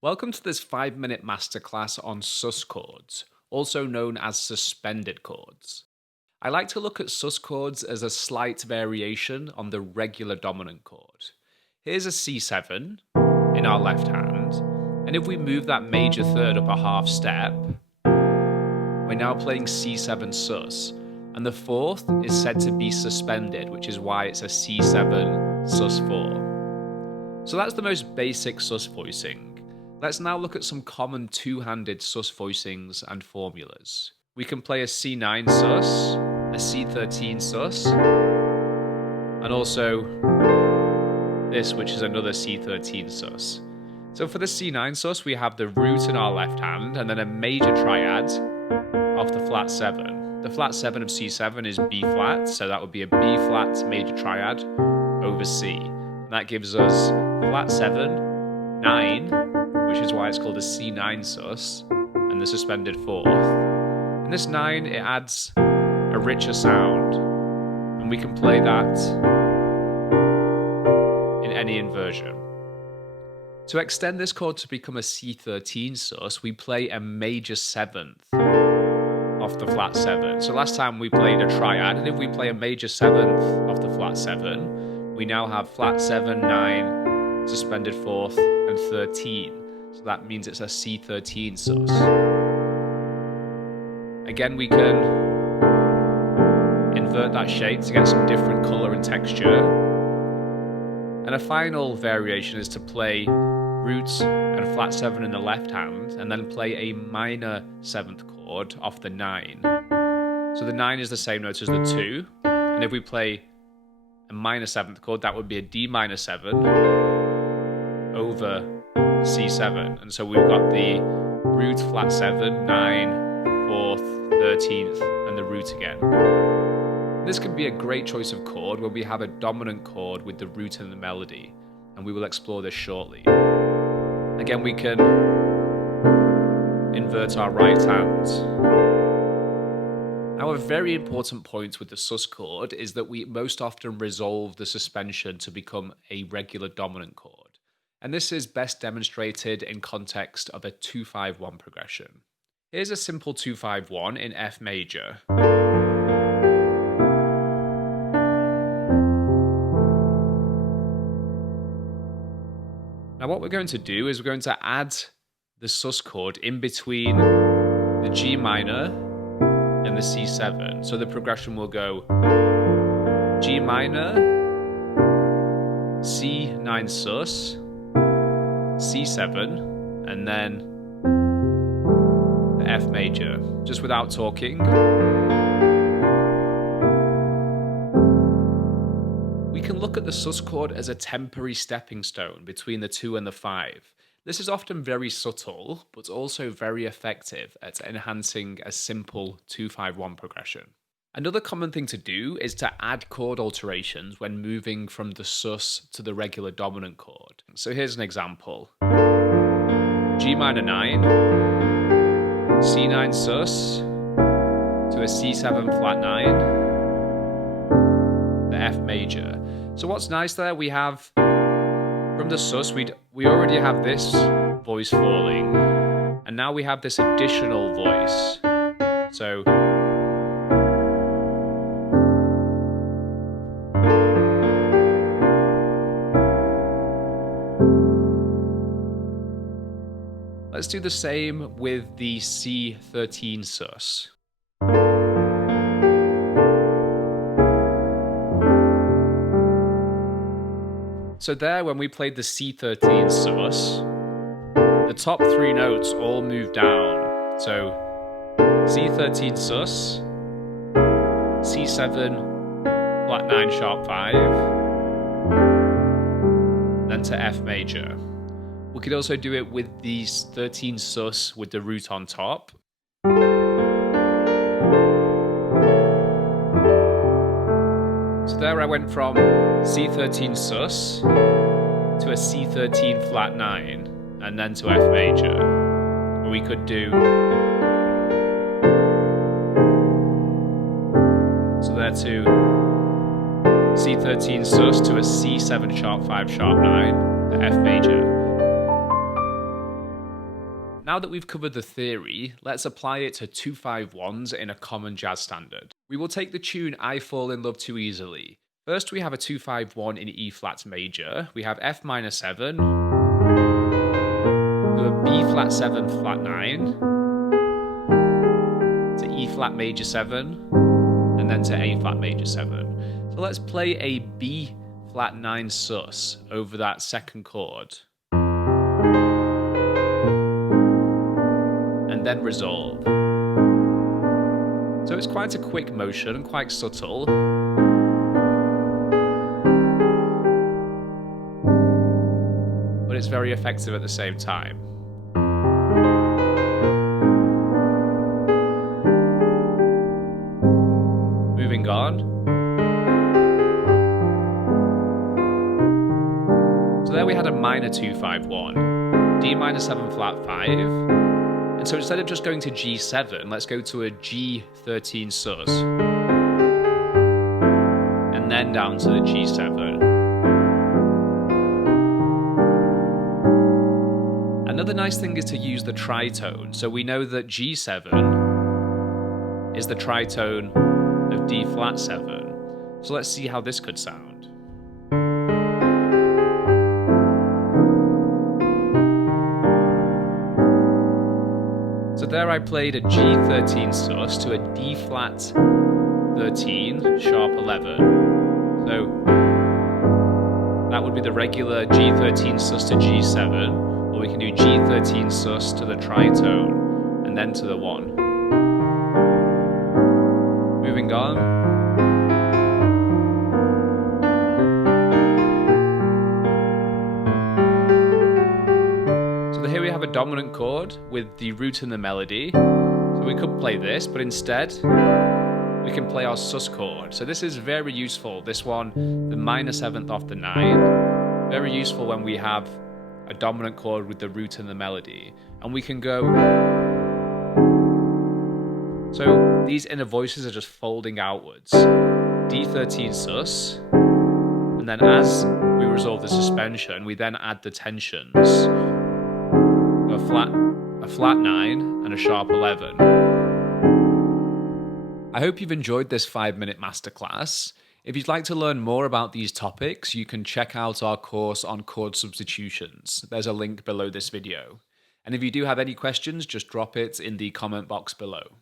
Welcome to this 5-minute masterclass on sus chords, also known as suspended chords. I like to look at sus chords as a slight variation on the regular dominant chord. Here's a C7 in our left hand, and if we move that major third up a half step, we're now playing C7 sus, and the fourth is said to be suspended, which is why it's a C7 sus4. So that's the most basic sus voicing. Let's now look at some common two-handed sus voicings and formulas. We can play a C9 sus, a C13 sus, and also this, which is another C13 sus. So for the C9 sus, we have the root in our left hand and then a major triad off the flat 7. The flat 7 of C7 is B flat, so that would be a B flat major triad over C. And that gives us flat 7, 9, which is why it's called a C9 sus, and the suspended fourth. And this 9, it adds a richer sound, and we can play that in any inversion. To extend this chord to become a C13 sus, we play a major 7th off the flat 7. So last time we played a triad, and if we play a major 7th off the flat 7, we now have flat 7, 9, suspended 4th, and 13. So that means it's a C13 sus. Again, we can invert that shape to get some different color and texture. And a final variation is to play roots and flat 7 in the left hand, and then play a minor 7th chord off the 9. So the 9 is the same note as the 2, and if we play a minor 7th chord, that would be a D minor 7 over C7, and so we've got the root, flat 7, 9, 4th, 13th, and the root again. This can be a great choice of chord where we have a dominant chord with the root and the melody, and we will explore this shortly. Again, we can invert our right hand. Now, a very important point with the sus chord is that we most often resolve the suspension to become a regular dominant chord. And this is best demonstrated in context of a 2-5-1 progression. Here's a simple 2-5-1 in F major. Now what we're going to do is we're going to add the sus chord in between the G minor and the C7. So the progression will go G minor, C9 sus, C7, and then the F major, just without talking. We can look at the sus chord as a temporary stepping stone between the 2 and the 5. This is often very subtle, but also very effective at enhancing a simple 2-5-1 progression. Another common thing to do is to add chord alterations when moving from the sus to the regular dominant chord. So here's an example. G minor 9, C9 sus, to a C7 flat 9, the F major. So what's nice there, we have, from the sus, we already have this voice falling, and now we have this additional voice. So let's do the same with the C13 sus. So there, when we played the C13 sus, the top 3 notes all move down. So C13 sus, C7, flat 9 sharp 5, then to F major. We could also do it with the 13 sus with the root on top. So there I went from C13 sus to a C13 flat 9 and then to F major. Or we could do, so there to C13 sus to a C7 sharp 5 sharp 9 to F major. Now that we've covered the theory, let's apply it to 2-5-1s in a common jazz standard. We will take the tune I Fall in Love Too Easily. First we have a 2-5-1 in E flat major. We have F minor 7, to a B flat 7 flat 9, to E flat major 7, and then to A flat major 7. So let's play a B flat 9 sus over that second chord. And then resolve. So it's quite a quick motion and quite subtle. But it's very effective at the same time. Moving on. So there we had a minor 2-5-1, D minor 7 flat 5. And so instead of just going to G7, let's go to a G13 sus. And then down to the G7. Another nice thing is to use the tritone. So we know that G7 is the tritone of D flat 7. So let's see how this could sound. So there I played a G13 sus to a D flat 13 sharp 11. So that would be the regular G13 sus to G7, or we can do G13 sus to the tritone and then to the 1. Moving on. Here we have a dominant chord with the root and the melody. So we could play this, but instead we can play our sus chord. So this is very useful. This one, the minor 7th off the 9. Very useful when we have a dominant chord with the root and the melody. And we can go... So these inner voices are just folding outwards. D13 sus. And then as we resolve the suspension, we then add the tensions. A flat 9 and a sharp 11. I hope you've enjoyed this 5-minute masterclass. If you'd like to learn more about these topics, you can check out our course on chord substitutions. There's a link below this video. And if you do have any questions, just drop it in the comment box below.